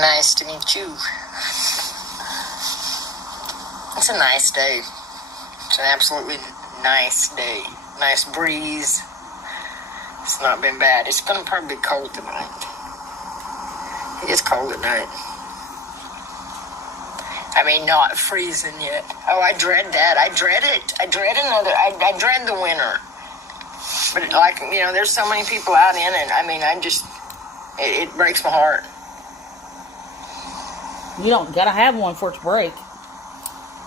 Nice to meet you. It's a nice day. It's an absolutely nice day. Nice breeze. It's not been bad. It's going to probably be cold tonight. It is cold at night. I mean, not freezing yet. Oh, I dread that. I dread it. I dread the winter. But, like, you know, there's so many people out in it. I mean, it breaks my heart. You don't gotta have one for it to break.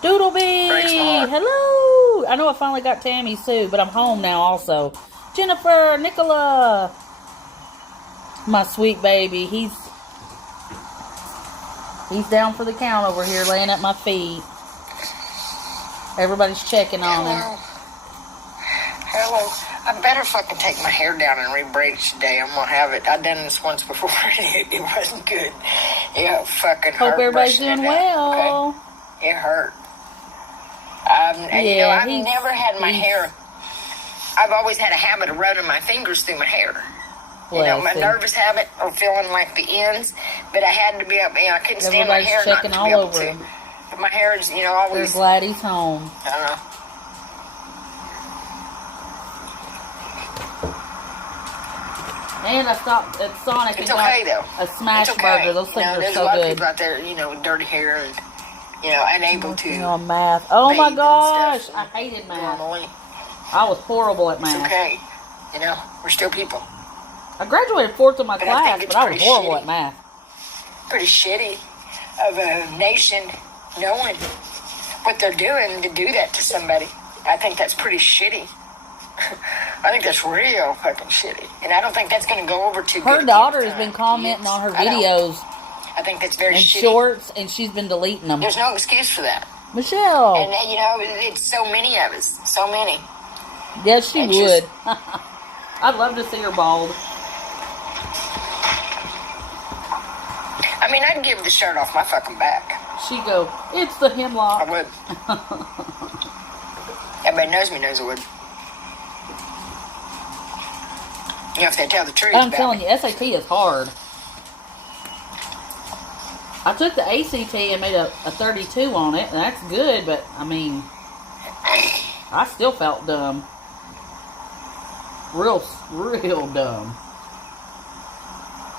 Doodlebee! Breaks my heart. Hello! I know I finally got Tammy Sue, but I'm home now also. Jennifer, Nicola! My sweet baby. He's down for the count over here, laying at my feet. Everybody's checking on him. Hello. I better fucking take my hair down and re-braid today. I'm gonna have it. I've done this once before. It wasn't good. It fucking hurt. Hope everybody's doing well. Okay? It hurt. You know, I've never had my hair. I've always had a habit of running my fingers through my hair. You know, my nervous habit of feeling like the ends, but I had to be up. You know, I couldn't stand my hair not to be able to. But my hair is, you know, always. They're glad he's home. I don't know. And I stopped at Sonic and got a smash burger. Those things are so good. There's a lot of people out there, you know, with dirty hair and, you know, unable to. On math. Oh my gosh, I hated math. Normally. I was horrible at math. It's okay. You know, we're still people. I graduated 4th in my class, but I was horrible at math. Pretty shitty of a nation knowing what they're doing to do that to somebody. I think that's pretty shitty. I think that's real fucking shitty. And I don't think that's going to go over too good. Her daughter has been commenting on her videos. I think that's very shitty. Shorts, and she's been deleting them. There's no excuse for that. Michelle. And, you know, it's so many of us. So many. Yes, she would. I'd love to see her bald. I mean, I'd give the shirt off my fucking back. She'd go, it's the hemlock. I would. Everybody knows I would. You know, if they tell the truth. I'm telling you, SAT is hard. I took the ACT and made a 32 on it, and that's good, but, I mean, I still felt dumb. Real dumb.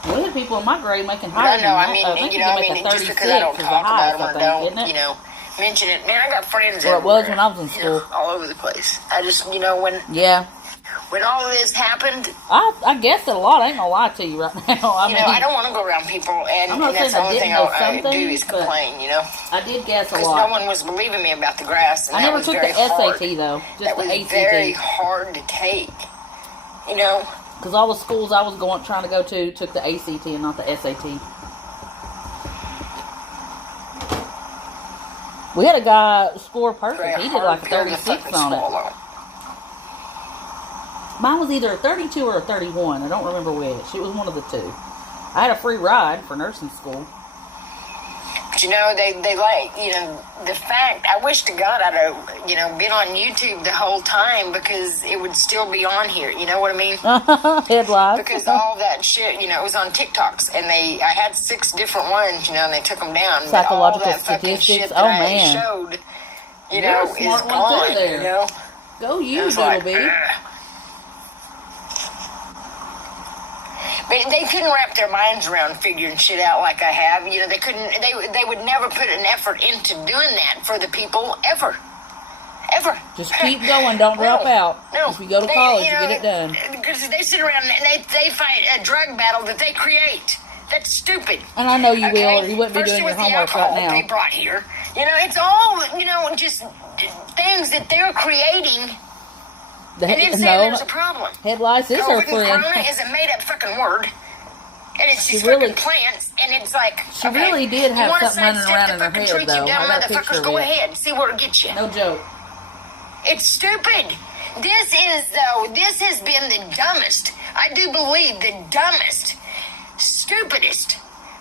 We had people in my grade making higher than that. I mean, you know, just because I don't talk about them or don't, you know, mention it. Man, I got friends everywhere. It was when I was in school. You know, all over the place. I just, you know, when all of this happened. I guess it a lot. I ain't gonna lie to you right now. I I don't want to go around people, and that's the only thing I do is complain, you know. I did guess a lot. Because no one was believing me about the grass, and I never took the SAT, though. Just the ACT. That was very hard to take, you know. Because all the schools I was trying to go to took the ACT and not the SAT. We had a guy score perfect. He did like a 36 on it. Mine was either a 32 or a 31. I don't remember which. It was one of the two. I had a free ride for nursing school. But you know, they like, you know, the fact, I wish to God I'd have, you know, been on YouTube the whole time because it would still be on here. You know what I mean? Headlines. Because all that shit, you know, it was on TikToks, and I had 6 different ones, you know, and they took them down. Psychological but all that fucking statistics. shit that I showed, you know, is gone. There. You know? Go you, Doodlebee. But they couldn't wrap their minds around figuring shit out like I have. You know, they couldn't. They would never put an effort into doing that for the people ever. Just keep going. Don't drop out. No. If you go to college, you get it done. Because they sit around and they fight a drug battle that they create. That's stupid. And I know you will, or you wouldn't be doing your homework right now. They brought here. You know, it's all, you know, just things that they're creating. And then say there's a problem. Head lice is her friend. Corona is a made-up fucking word. And it's just fucking plants. And it's like, she really did have something running around in her head, though. I got a picture of Go it. ahead. See where it gets you. No joke. It's stupid. This has been the dumbest, I do believe the dumbest, stupidest,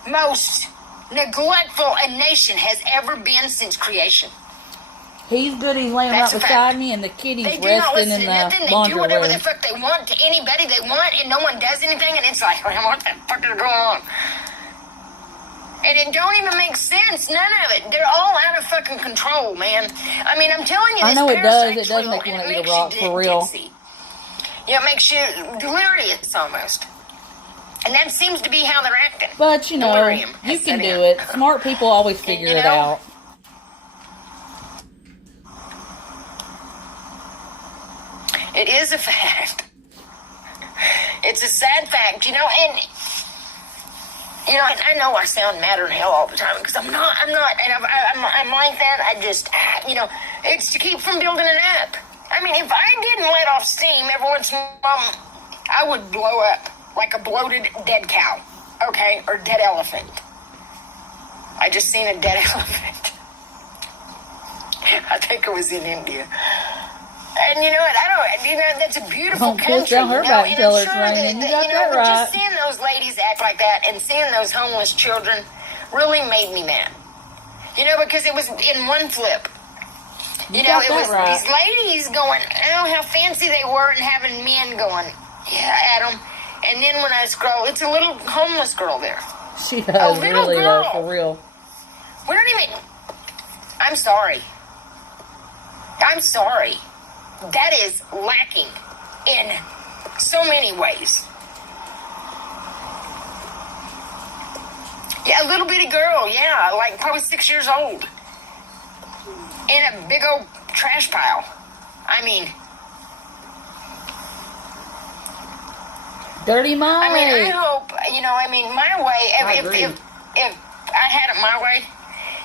most neglectful a nation has ever been since creation. He's good. He's laying right beside me, and the kitty's resting in the laundry room. They do whatever the fuck they want to anybody they want, and no one does anything, and it's like, what the fuck is going on? And it don't even make sense. None of it. They're all out of fucking control, man. I mean, I'm telling you, I this know it does. parasite It does trail, make you want and to it eat a makes rock you for real. dizzy. You know, it makes you delirious almost. And that seems to be how they're acting. But, you know, Delirium you has can set do in. it. Smart people always figure you it know, out. It is a fact. It's a sad fact, you know, and you know, I know I sound madder than hell all the time because I'm not, and I'm like that. I just, you know, it's to keep from building it up. I mean, if I didn't let off steam every once in a while, I would blow up like a bloated dead cow, okay, or dead elephant. I just seen a dead elephant. I think it was in India. And you know what? That's a beautiful country. Don't piss down her back until it's raining. You got that right. Just seeing those ladies act like that and seeing those homeless children really made me mad. You know, because it was in one flip. You know, it was these ladies going, oh, how fancy they were, and having men going, yeah, at them. And then when I scroll, it's a little homeless girl there. She does, really, though, for real. We don't even... I'm sorry. I'm sorry. That is lacking in so many ways. Yeah, a little bitty girl, yeah, like probably 6 years old. In a big old trash pile. I mean... Dirty mind. I mean, I hope, you know, my way, if I had it my way,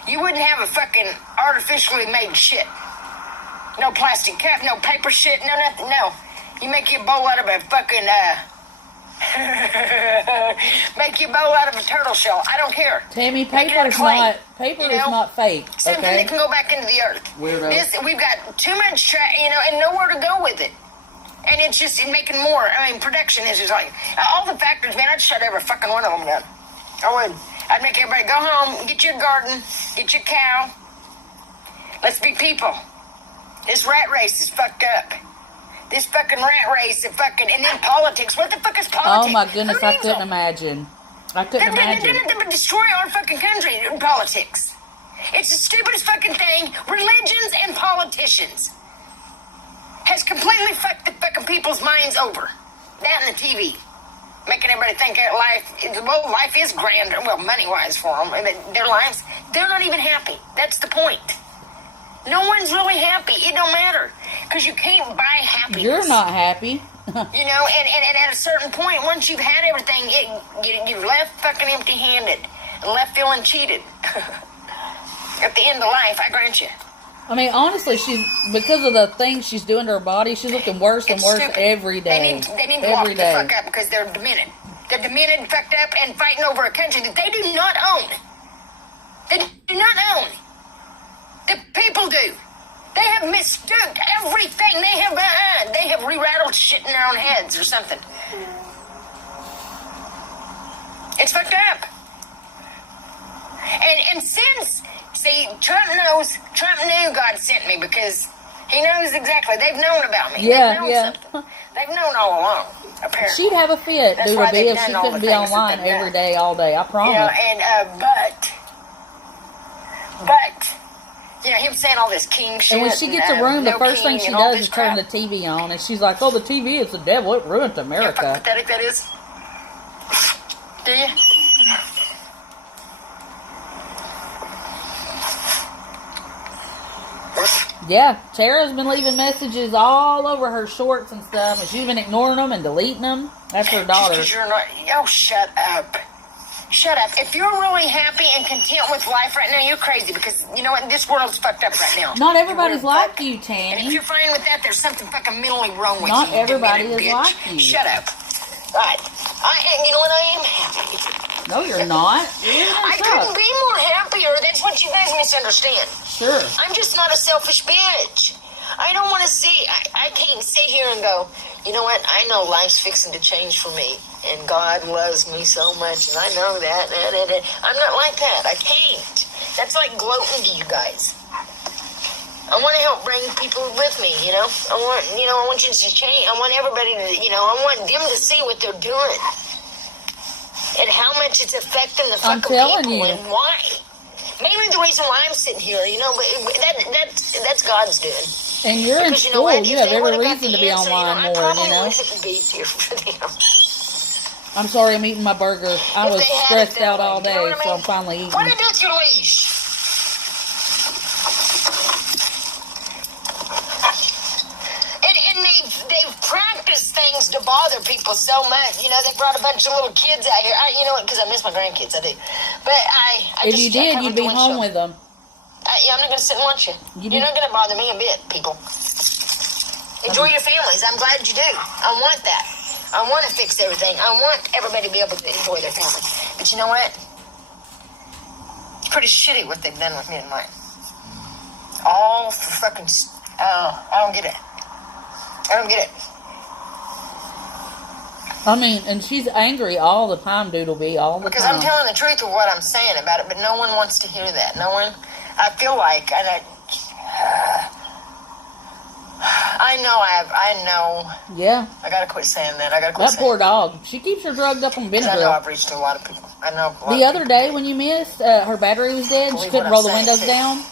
you wouldn't have a fucking artificially made shit. No plastic cup, no paper shit, no nothing, no. You make your bowl out of a fucking, make your bowl out of a turtle shell. I don't care. Tammy, paper is not fake, Something that can go back into the earth. Weirdo. We've got too much, and nowhere to go with it. And it's just making more. I mean, production is just like, all the factories, man, I'd shut every fucking one of them down. I would. I'd make everybody go home, get your garden, get your cow. Let's be people. This rat race is fucked up. This fucking rat race is fucking, and then politics. What the fuck is politics? Oh my goodness, I couldn't imagine. They would destroy our fucking country in politics. It's the stupidest fucking thing. Religions and politicians has completely fucked the fucking people's minds over. That and the TV. Making everybody think that life is grander, well, money-wise for them. Their lives, they're not even happy. That's the point. No one's really happy. It don't matter. Because you can't buy happiness. You're not happy. You know, and at a certain point, once you've had everything, you're left fucking empty-handed. And left feeling cheated. At the end of life, I grant you. I mean, honestly, because of the things she's doing to her body, she's looking worse and worse every day. They need to lock the fuck up because they're demented. They're demented, fucked up, and fighting over a country that they do not own. They do not own. The people do. They have mistook everything. They have re-rattled shit in their own heads or something. It's fucked up. And since, see, Trump knew God sent me because he knows exactly. They've known about me. Yeah. They've known all along, apparently. She'd have a fit, That's Doodle why B, they've if she done all couldn't the be things that online they've every done. day, all day. I promise. You know, but, you know, him saying all this king shit. And when she gets a room, the first thing she does is turn the crap. TV on. And she's like, oh, the TV is the devil. It ruined America. You know how pathetic that is? Do you? Yeah, Tara's been leaving messages all over her shorts and stuff, and she's been ignoring them and deleting them. That's her daughter. Just 'cause you're not, oh, shut up. Shut up. If you're really happy and content with life right now, you're crazy because, you know what, this world's fucked up right now. Not everybody's like you, Tammy. And if you're fine with that, there's something fucking mentally wrong with Not you. everybody is bitch. like you. Shut up. Right. You know what, I am happy. No, you're not. I couldn't be more happier. That's what you guys misunderstand. Sure. I'm just not a selfish bitch. I don't want to see, I can't sit here and go, you know what, I know life's fixing to change for me, and God loves me so much, and I know that. I'm not like that. I can't. That's like gloating to you guys. I want to help bring people with me, you know. I want you to change. I want everybody to, you know, I want them to see what they're doing. and how much it's affecting the I'm fucking telling people you. and why. Mainly the reason why I'm sitting here, but that's God's doing. And you're in Because you know school. what? You If have they every would've got reason the to be answer, online I more, probably you know? wouldn't be here for them. I'm sorry I'm eating my burger. I If was they had it stressed that out all way, day, you know what I so mean? I'm finally eating. What did I do with your leash? And they've practiced things to bother people so much. You know, they brought a bunch of little kids out here. You know what? Because I miss my grandkids, I do. But If you did, you'd be home with them. Yeah, I'm not going to sit and watch you. You're not going to bother me a bit, people. Enjoy your families. I'm glad you do. I want that. I want to fix everything. I want everybody to be able to enjoy their family. But you know what? It's pretty shitty what they've done with me and mine. All for fucking... Oh, I don't get it. I don't get it. I mean, and she's angry all the time, Doodlebee, all the Because time. I'm telling the truth of what I'm saying about it, but no one wants to hear that. No one... I feel like... And I know. Yeah. I gotta quit saying that. That poor dog. She keeps her drugged up on Because I know Benadryl. I've reached a lot of people. I know. The other day when you missed, her battery was dead and she couldn't roll the windows down.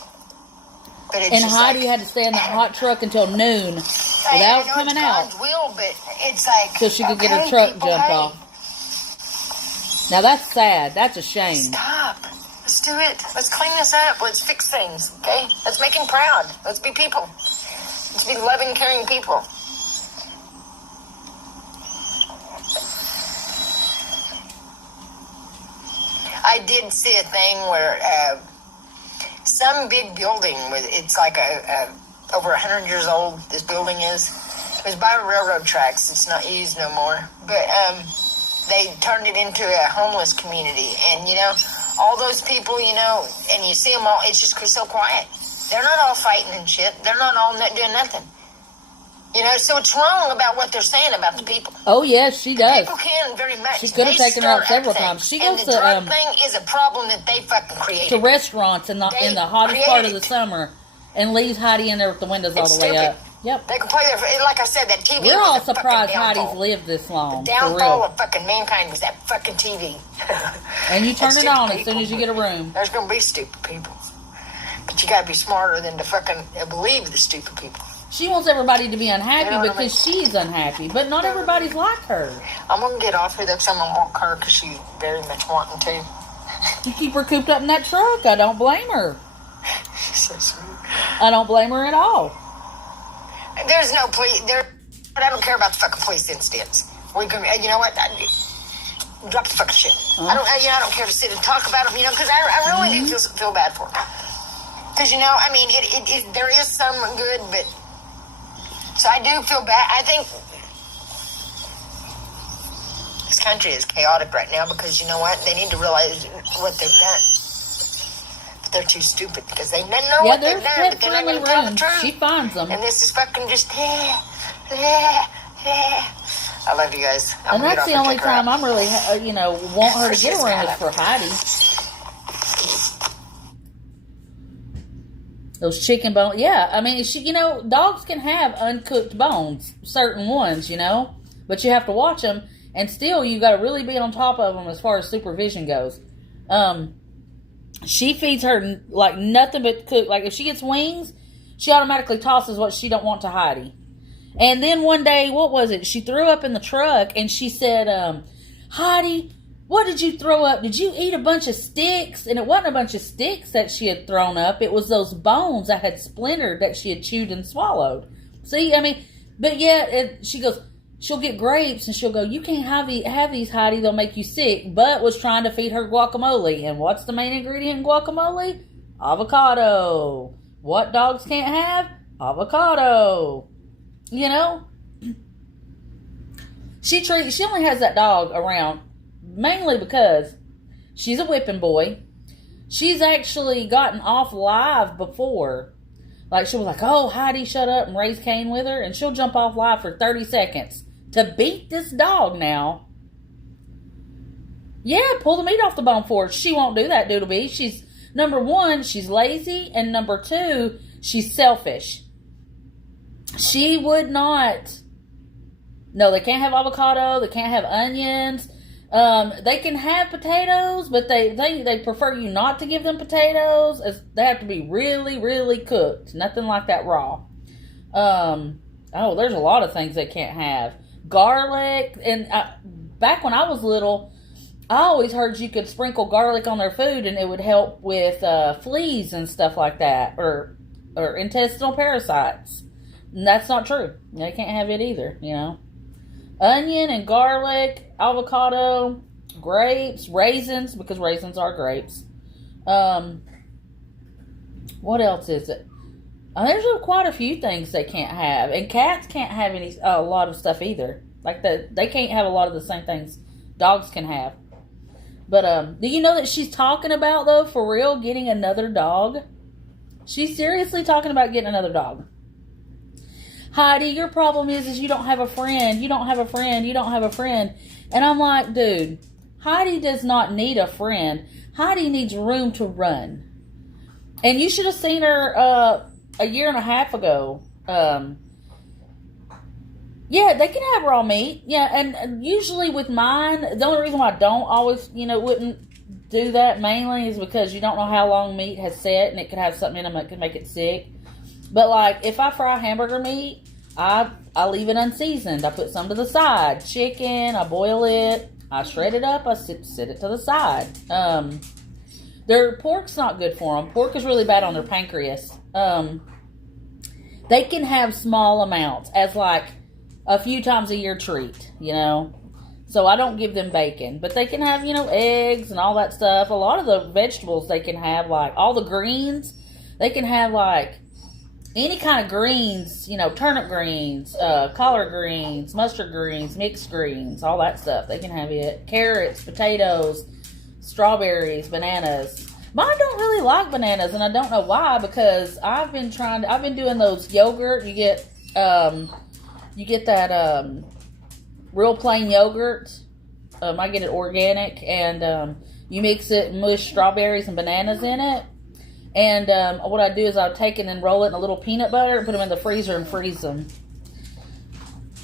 And Heidi had to stay in that hot truck until noon without coming out. Will, but it's like, So she could get her truck jumped off. Now that's sad. That's a shame. Stop. Let's do it. Let's clean this up. Let's fix things. Okay? Let's make him proud. Let's be people. Let's be loving, caring people. I did see a thing where some big building it's like over 100 years old. This building is. It was by railroad tracks. It's not used no more. But they turned it into a homeless community, and all those people, and you see them all. It's just so quiet. They're not all fighting and shit. They're not all doing nothing. So it's wrong about what they're saying about the people. Oh, yes, she does. People can very much. She could have taken her out several times. She goes and the drug thing is a problem that they fucking created. to restaurants in the hottest part of the summer and leaves Heidi in there with the windows all the way up. Yep. They can play their, like I said, that TV. We're all was a surprised fucking Heidi's lived this long. The For downfall real. of fucking mankind was that fucking TV. And you turn And it on stupid as soon as you get a room. There's going to be stupid people. But you got to be smarter than to fucking believe the stupid people. She wants everybody to be unhappy You know what I because she's unhappy, but not everybody's like her. I'm going to get off here though because I'm going to walk her because she's very much wanting to. You keep her cooped up in that truck. I don't blame her. She's so sweet. I don't blame her at all. There's no police. But I don't care about the fucking police incidents. We can, you know what? Drop the fucking shit. I don't care to sit and talk about them. Because I really do feel bad for them. Because I mean, there is some good, but so I do feel bad. I think this country is chaotic right now because you know what? They need to realize what they've done. They're too stupid because they know what they've done, but they're not going to tell the truth. She finds them. And this is fucking just, I love you guys. And that's the only time I'm really, want her to get around is for Heidi. Those chicken bones. Yeah, I mean, dogs can have uncooked bones, certain ones, but you have to watch them, and still, you got to really be on top of them as far as supervision goes. She feeds her like nothing but cooked. Like if she gets wings, she automatically tosses what she don't want to Heidi. And then one day, what was it? She threw up in the truck, and she said, Heidi, what did you throw up? Did you eat a bunch of sticks? And it wasn't a bunch of sticks that she had thrown up. It was those bones that had splintered that she had chewed and swallowed. See, I mean, but yeah, she goes, she'll get grapes, and she'll go, you can't have these, Heidi, they'll make you sick. But was trying to feed her guacamole. And what's the main ingredient in guacamole? Avocado. What dogs can't have? Avocado. She only has that dog around mainly because she's a whipping boy. She's actually gotten off live before. Like, she was like, oh, Heidi, shut up, and raise Cain with her. And she'll jump off live for 30 seconds to beat this dog now. Yeah, pull the meat off the bone for her. She won't do that, Doodlebee. She's, number one, she's lazy. And number two, she's selfish. She would not. No, they can't have avocado. They can't have onions. They can have potatoes, but they prefer you not to give them potatoes. They have to be really, really cooked. Nothing like that raw. There's a lot of things they can't have. Garlic, and back when I was little, I always heard you could sprinkle garlic on their food and it would help with fleas and stuff like that, or intestinal parasites. And that's not true. They can't have it either, Onion and garlic, avocado, grapes, raisins, because raisins are grapes. What else is it? There's quite a few things they can't have. And cats can't have a lot of stuff either. Like they can't have a lot of the same things dogs can have. But do you know that she's talking about, though, for real, getting another dog? She's seriously talking about getting another dog. Heidi, your problem is you don't have a friend. You don't have a friend. You don't have a friend. And I'm like, dude, Heidi does not need a friend. Heidi needs room to run. And you should have seen her a year and a half ago. Yeah, they can have raw meat. Yeah, and usually with mine, the only reason why I don't always, wouldn't do that mainly is because you don't know how long meat has set, and it could have something in them that could make it sick. But like, if I fry hamburger meat, I leave it unseasoned. I put some to the side. Chicken, I boil it. I shred it up. I sit it to the side. Their pork's not good for them. Pork is really bad on their pancreas. They can have small amounts as like a few times a year treat, So I don't give them bacon. But they can have, eggs and all that stuff. A lot of the vegetables they can have, like all the greens. They can have like any kind of greens, turnip greens, collard greens, mustard greens, mixed greens, all that stuff. They can have it. Carrots, potatoes, strawberries, bananas. Mine don't really like bananas, and I don't know why, because I've been doing those yogurt. You get that real plain yogurt. I get it organic, and you mix it and mush strawberries and bananas in it. And what I do is I'll take it and roll it in a little peanut butter and put them in the freezer and freeze them.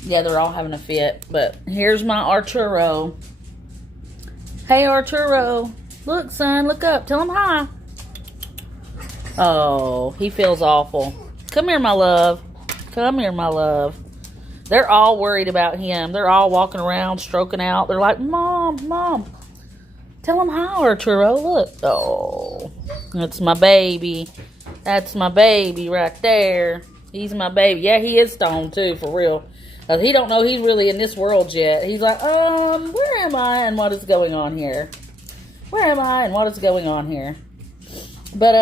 Yeah, they're all having a fit. But here's my Arturo. Hey, Arturo. Look, son, look up. Tell him hi. Oh, he feels awful. Come here, my love. Come here, my love. They're all worried about him. They're all walking around, stroking out. They're like, Mom, Mom. Tell him hi, Arturo. Look. Oh, that's my baby. That's my baby right there. He's my baby. Yeah, he is stoned, too, for real. He don't know he's really in this world yet. He's like, where am I and what is going on here? Where am I and what is going on here? But,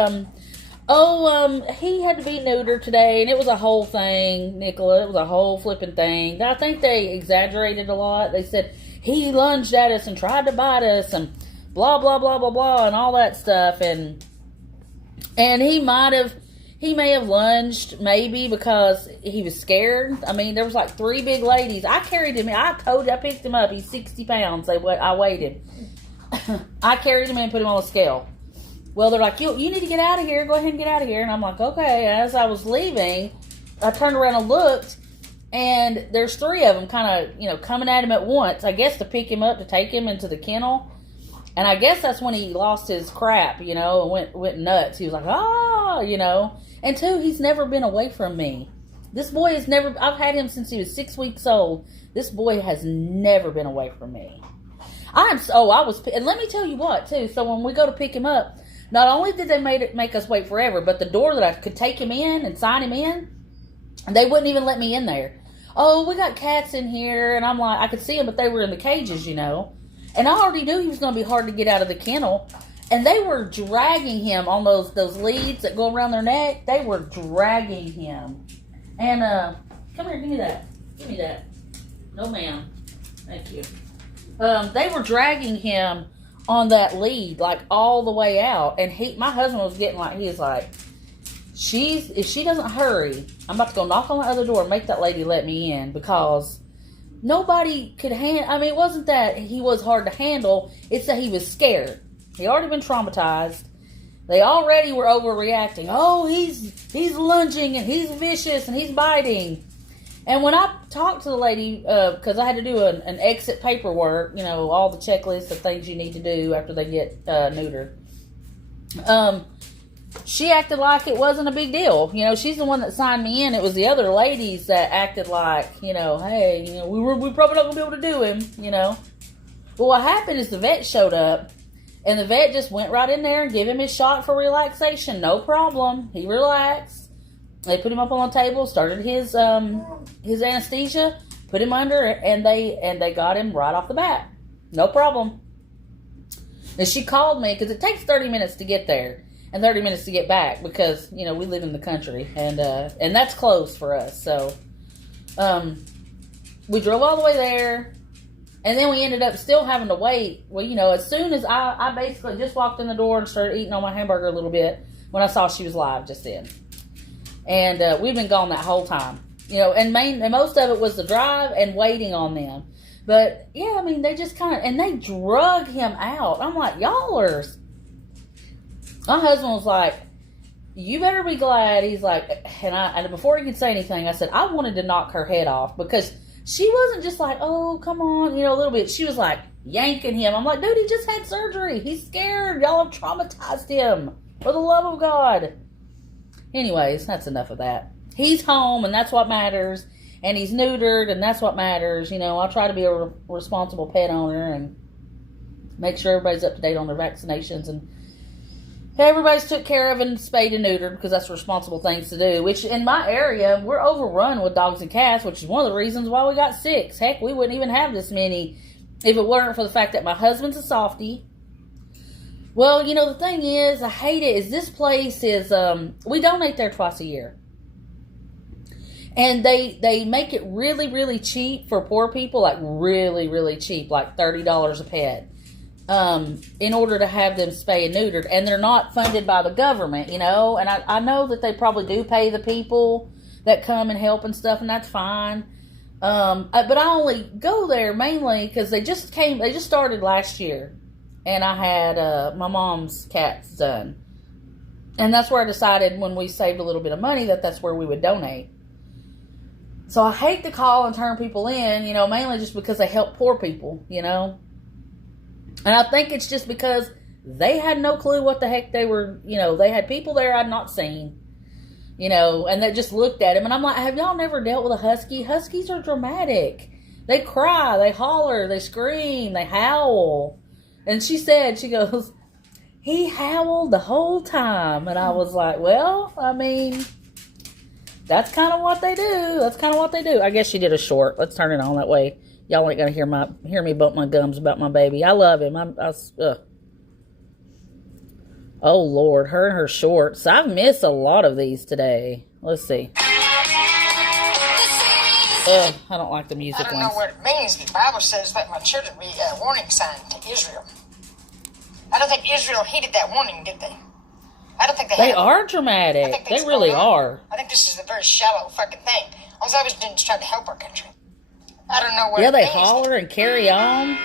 he had to be neutered today, and it was a whole thing, Nicola. It was a whole flipping thing. I think they exaggerated a lot. They said he lunged at us and tried to bite us and blah, blah, blah, blah, blah, and all that stuff. And he may have lunged, maybe, because he was scared. I mean, there was like 3 big ladies. I carried him. I picked him up. He's 60 pounds. I weighed him. I carried him in and put him on a scale. Well, they're like, you need to get out of here. Go ahead and get out of here. And I'm like, okay. As I was leaving, I turned around and looked, and there's 3 of them kind of, coming at him at once, I guess to pick him up, to take him into the kennel. And I guess that's when he lost his crap, and went nuts. He was like, And 2, he's never been away from me. This boy has never, I've had him since he was 6 weeks old. This boy has never been away from me. And let me tell you what, too. So when we go to pick him up, not only did they make us wait forever, but the door that I could take him in and sign him in, they wouldn't even let me in there. Oh, we got cats in here. And I'm like, I could see them, but they were in the cages, And I already knew he was going to be hard to get out of the kennel. And they were dragging him on those leads that go around their neck. They were dragging him. And, come here, give me that. Give me that. No, ma'am. Thank you. They were dragging him on that lead, like all the way out. And my husband was getting like, he was like, if she doesn't hurry, I'm about to go knock on the other door and make that lady let me in, because nobody could it wasn't that he was hard to handle. It's that he was scared. He already been traumatized. They already were overreacting. Oh, he's lunging and he's vicious and he's biting. And when I talked to the lady, because I had to do an exit paperwork, you know, all the checklists of things you need to do after they get neutered. She acted like it wasn't a big deal. You know, she's the one that signed me in. It was the other ladies that acted like, you know, hey, you know, we probably not going to be able to do him, you know. Well, what happened is the vet showed up, and the vet just went right in there and gave him his shot for relaxation. No problem. He relaxed. They put him up on the table, started his anesthesia, put him under, and they got him right off the bat. No problem. And she called me, because it takes 30 minutes to get there and 30 minutes to get back, because, you know, we live in the country, and that's close for us. So we drove all the way there, and then we ended up still having to wait. Well, you know, as soon as I basically just walked in the door and started eating on my hamburger a little bit when I saw she was live just then. And we've been gone that whole time. You know, and most of it was the drive and waiting on them. But, yeah, I mean, they just kind of, and they drug him out. I'm like, y'all are, my husband was like, you better be glad. He's like, and before he could say anything, I said, I wanted to knock her head off, because she wasn't just like, oh, come on, you know, a little bit. She was like yanking him. I'm like, dude, he just had surgery. He's scared. Y'all have traumatized him, for the love of God. Anyways, that's enough of that. He's home, and that's what matters. And he's neutered, and that's what matters. You know, I'll try to be a responsible pet owner and make sure everybody's up to date on their vaccinations, and everybody's took care of and spayed and neutered, because that's responsible things to do. Which, in my area, we're overrun with dogs and cats, which is one of the reasons why we got 6. Heck, we wouldn't even have this many if it weren't for the fact that my husband's a softie. Well, you know, the thing is, I hate it, is this place is, we donate there twice a year. And they make it really, really cheap for poor people, like really, really cheap, like $30 a pet, in order to have them spay and neutered. And they're not funded by the government, you know. And I know that they probably do pay the people that come and help and stuff, and that's fine. But I only go there mainly because they just started last year. And I had my mom's cat's done. And that's where I decided, when we saved a little bit of money, that's where we would donate. So I hate to call and turn people in, you know, mainly just because they help poor people, you know. And I think it's just because they had no clue what the heck they were, you know, they had people there I'd not seen, you know, and they just looked at him. And I'm like, have y'all never dealt with a husky? Huskies are dramatic. They cry, they holler, they scream, they howl. And she goes, he howled the whole time. And I was like, well, I mean, that's kind of what they do. I guess she did a short. Let's turn it on, that way y'all ain't gonna hear me bump my gums about my baby. I love him. Oh Lord, her and her shorts. I've missed a lot of these today. Let's see. I don't like the music ones. I don't know what it means. The Bible says let my children be a warning sign to Israel. I don't think Israel heeded that warning, did they? I don't think they are dramatic. They really are. I think this is a very shallow fucking thing. All I was doing is trying to help our country. I don't know what it means. Yeah, they holler and carry on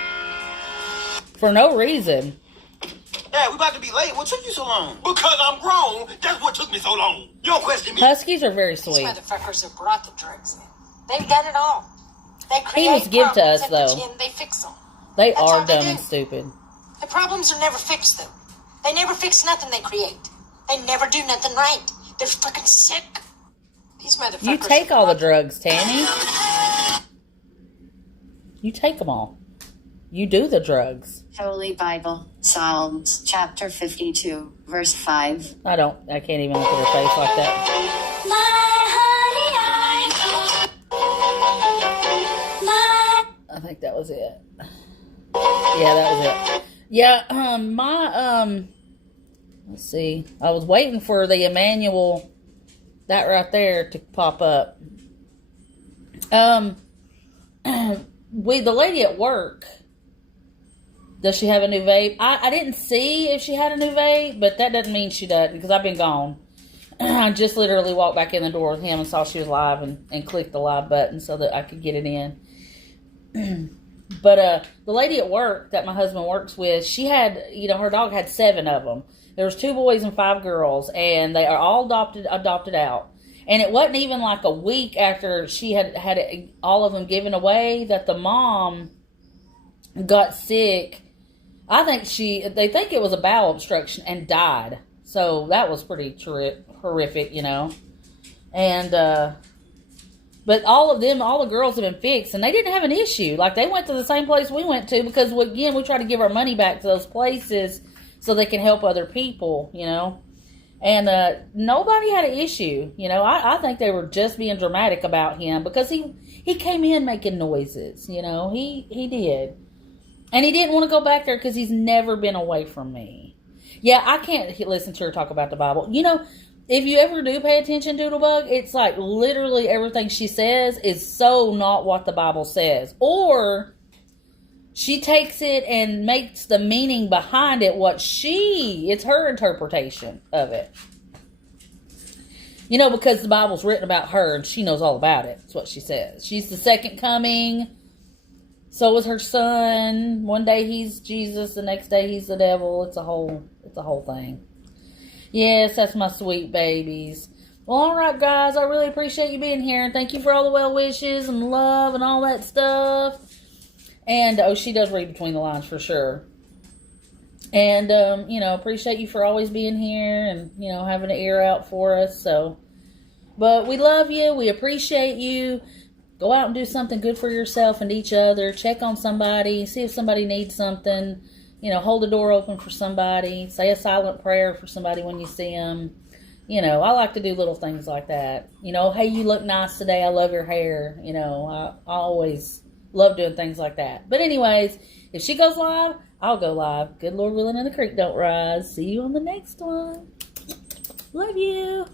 for no reason. Yeah, we about to be late. What took you so long? Because I'm grown. That's what took me so long. You don't question me. Huskies are very sweet. These motherfuckers have brought the drugs in. They've done it all. They create he was give to us, though. And they fix them. They are dumb and stupid. The problems are never fixed, though. They never fix nothing they create. They never do nothing right. They're fucking sick. These motherfuckers. You take all the drugs, Tammy. You take them all. You do the drugs. Holy Bible, Psalms, chapter 52, verse 5. I can't even look at her face like that. I think that was it. Yeah, that was it. Yeah, let's see. I was waiting for the Emmanuel, that right there, to pop up. The lady at work, does she have a new vape? I didn't see if she had a new vape, but that doesn't mean she doesn't, because I've been gone. I just literally walked back in the door with him and saw she was live and clicked the live button so that I could get it in. But the lady at work that my husband works with, she had, her dog had 7 of them. There was 2 boys and 5 girls, and they are all adopted out. And it wasn't even like a week after she had all of them given away that the mom got sick. I think they think it was a bowel obstruction and died. So that was pretty horrific, you know. And, but all the girls have been fixed, and they didn't have an issue. Like, they went to the same place we went to because, again, we try to give our money back to those places so they can help other people, you know. And nobody had an issue, you know. I think they were just being dramatic about him because he came in making noises, you know. He did. And he didn't want to go back there because he's never been away from me. Yeah, I can't listen to her talk about the Bible. You know, if you ever do pay attention, Doodlebug, it's like literally everything she says is so not what the Bible says. Or she takes it and makes the meaning behind it it's her interpretation of it. You know, because the Bible's written about her and she knows all about it. That's what she says. She's the second coming. So was her son. One day he's Jesus, the next day he's the devil. It's a whole thing. Yes, that's my sweet babies. Well, all right, guys. I really appreciate you being here. And thank you for all the well wishes and love and all that stuff. And, she does read between the lines for sure. And, you know, appreciate you for always being here and, you know, having an ear out for us. So, but we love you. We appreciate you. Go out and do something good for yourself and each other. Check on somebody. See if somebody needs something. You know, hold the door open for somebody. Say a silent prayer for somebody when you see them. You know, I like to do little things like that. You know, hey, you look nice today. I love your hair. You know, I always love doing things like that. But anyways, if she goes live, I'll go live. Good Lord willing and the creek don't rise. See you on the next one. Love you.